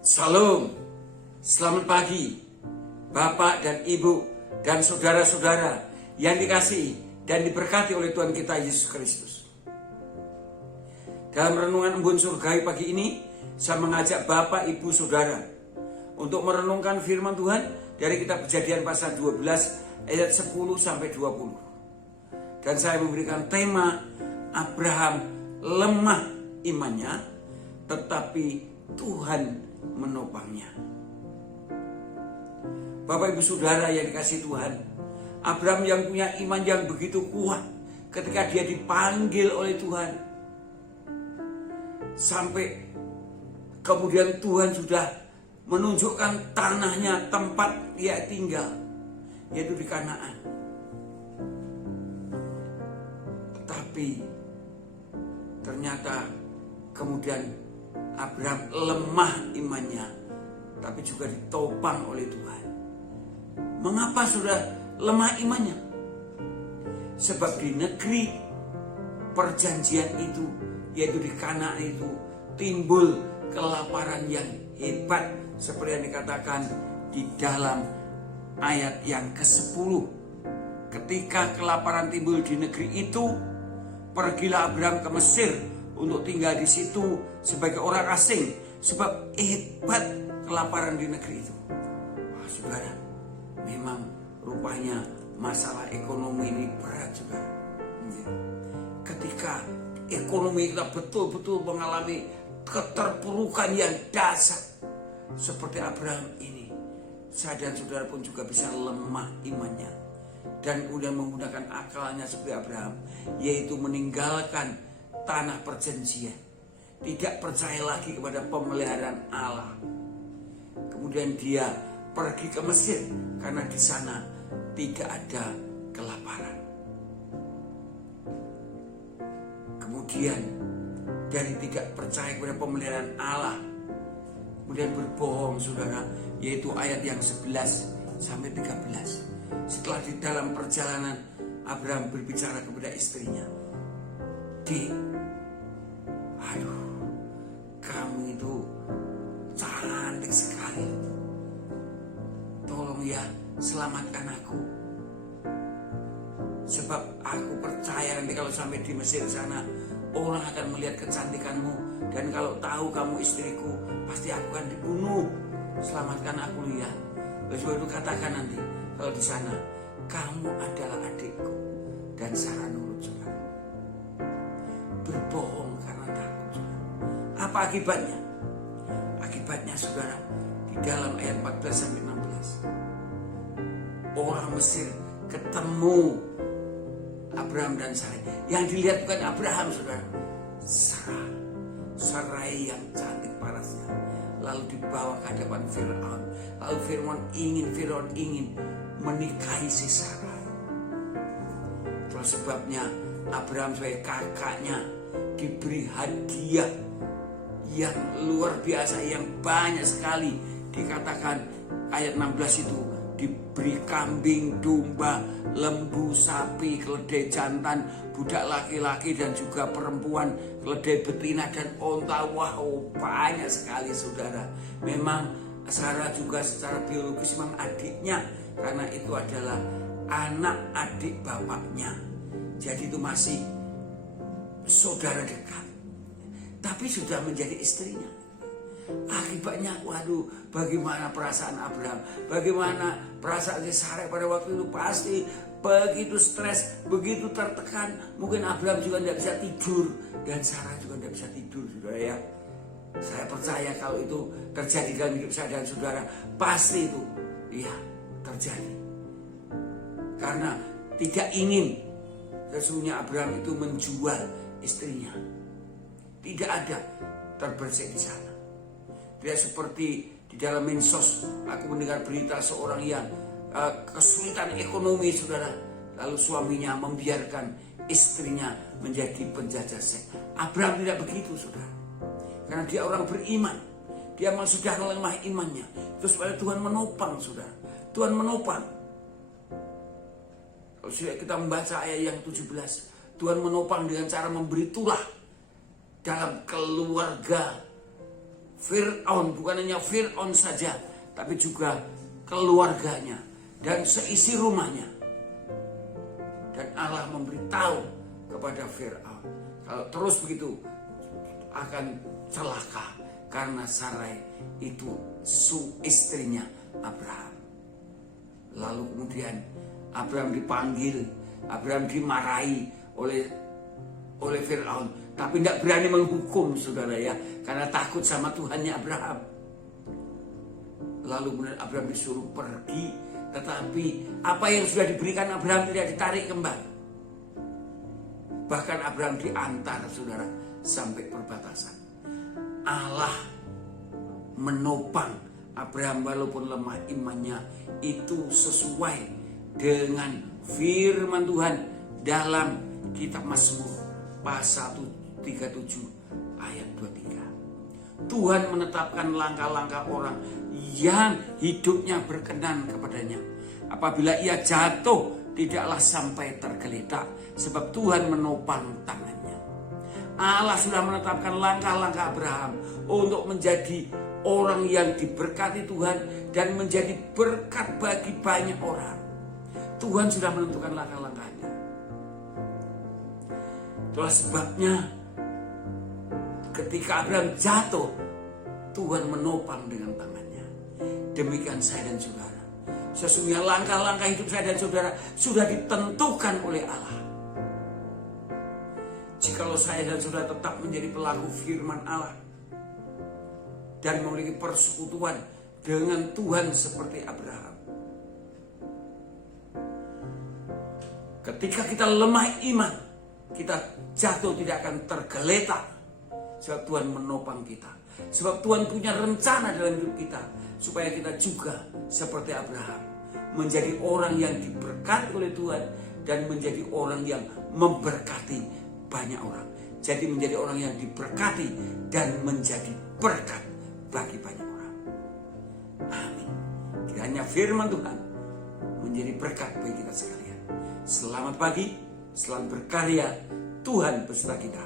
Salam, selamat pagi Bapak dan Ibu dan saudara-saudara yang dikasihi dan diberkati oleh Tuhan kita Yesus Kristus. Dalam renungan embun surgawi pagi ini, saya mengajak Bapak, Ibu, Saudara untuk merenungkan firman Tuhan dari kitab Kejadian pasal 12 ayat 10 sampai 20. Dan saya memberikan tema Abraham lemah imannya, tetapi Tuhan menopangnya. Bapak, Ibu, Saudara yang dikasihi Tuhan, Abraham yang punya iman yang begitu kuat ketika dia dipanggil oleh Tuhan, sampai kemudian Tuhan sudah menunjukkan tanahnya, tempat dia tinggal, yaitu di Kanaan. Tetapi ternyata kemudian Abraham lemah imannya, tapi juga ditopang oleh Tuhan. Mengapa sudah lemah imannya? Sebab di negeri perjanjian itu, yaitu di Kanaan itu, timbul kelaparan yang hebat, seperti yang dikatakan di dalam ayat yang ke-10. Ketika kelaparan timbul di negeri itu, pergilah Abraham ke Mesir untuk tinggal di situ sebagai orang asing, sebab hebat kelaparan di negeri itu. Wah, saudara, memang rupanya masalah ekonomi ini berat juga. Ketika ekonomi kita betul-betul mengalami keterpurukan yang dasar seperti Abraham ini, saya dan saudara pun juga bisa lemah imannya dan kemudian menggunakan akalnya seperti Abraham, yaitu meninggalkan tanah perjanjian, tidak percaya lagi kepada pemeliharaan Allah. Kemudian dia pergi ke Mesir karena di sana tidak ada kelaparan. Kemudian dari tidak percaya kepada pemeliharaan Allah, kemudian berbohong, saudara, yaitu ayat yang 11 sampai 13. Setelah di dalam perjalanan Abraham berbicara kepada istrinya, aduh, kamu itu cantik sekali, tolong ya selamatkan aku, sebab aku percaya nanti kalau sampai di Mesir sana orang akan melihat kecantikanmu, dan kalau tahu kamu istriku pasti aku akan dibunuh. Selamatkan aku ya. Sebab itu katakan nanti kalau di sana, kamu adalah adikku, dan Sarah nurut, saudara. Berbohong karena takut, saudara. Apa akibatnya? Akibatnya, saudara, di dalam ayat 14 sampai 16, orang Mesir ketemu Abraham dan Sarai. Yang dilihat bukan Abraham, saudara, Sarai yang cantik parasnya. Lalu dibawa ke hadapan Firaun. Lalu Firaun ingin menikahi si Sarai. Itulah sebabnya Abraham sebagai kakaknya diberi hadiah yang luar biasa, yang banyak sekali. Dikatakan ayat 16 itu, diberi kambing, domba, lembu, sapi, keledai jantan, budak laki-laki dan juga perempuan, keledai betina dan onta. Wow, banyak sekali, saudara. Memang Sarah juga secara biologis memang adiknya, karena itu adalah anak adik bapaknya. Jadi itu masih saudara dekat, tapi sudah menjadi istrinya. Akibatnya, waduh, bagaimana perasaan Abraham, bagaimana perasaan Sarai pada waktu itu? Pasti begitu stres, begitu tertekan. Mungkin Abraham juga tidak bisa tidur, dan Sarah juga tidak bisa tidur, saudara ya. Saya percaya kalau itu terjadi dalam hidup saya dan saudara, pasti itu ya terjadi. Karena tidak ingin sesungguhnya Abraham itu menjual istrinya. Tidak ada terbersih di sana. Tidak seperti di dalam medsos, aku mendengar berita seorang yang kesulitan ekonomi, saudara, lalu suaminya membiarkan istrinya menjadi penjajah seks. Abraham tidak begitu, saudara, karena dia orang beriman. Dia memang sudah lemah imannya, terus supaya Tuhan menopang, saudara. Tuhan menopang. Kalau kita membaca ayat yang 17, Tuhan menopang dengan cara memberi tulah dalam keluarga Fir'aun, bukan hanya Fir'aun saja, tapi juga keluarganya dan seisi rumahnya. Dan Allah memberitahu kepada Fir'aun, kalau terus begitu akan celaka, karena Sarai itu istrinya Abraham. Lalu kemudian Abraham dipanggil, Abraham dimarahi oleh Fir'aun, tapi tidak berani menghukum, saudara ya, karena takut sama Tuhannya Abraham. Lalu kemudian Abraham disuruh pergi, tetapi apa yang sudah diberikan Abraham tidak ditarik kembali. Bahkan Abraham diantar, saudara, sampai perbatasan. Allah menopang Abraham walaupun lemah imannya, itu sesuai dengan firman Tuhan dalam kitab Mazmur pasal 37 ayat 23. Tuhan menetapkan langkah-langkah orang yang hidupnya berkenan kepadanya. Apabila ia jatuh, tidaklah sampai tergeletak, sebab Tuhan menopang tangannya. Allah sudah menetapkan langkah-langkah Abraham untuk menjadi orang yang diberkati Tuhan dan menjadi berkat bagi banyak orang. Tuhan sudah menentukan langkah-langkahnya. Itulah sebabnya ketika Abraham jatuh, Tuhan menopang dengan tangannya. Demikian saya dan saudara. Sesungguhnya langkah-langkah hidup saya dan saudara sudah ditentukan oleh Allah. Jikalau saya dan saudara tetap menjadi pelaku firman Allah dan memiliki persekutuan dengan Tuhan seperti Abraham, ketika kita lemah iman, kita jatuh tidak akan tergeletak, sebab Tuhan menopang kita. Sebab Tuhan punya rencana dalam hidup kita, supaya kita juga seperti Abraham, menjadi orang yang diberkati oleh Tuhan dan menjadi orang yang memberkati banyak orang. Jadi menjadi orang yang diberkati dan menjadi berkat bagi banyak orang. Amin. Kiranya firman Tuhan menjadi berkat bagi kita sekalian. Selamat pagi, selamat berkarya. Tuhan beserta kita.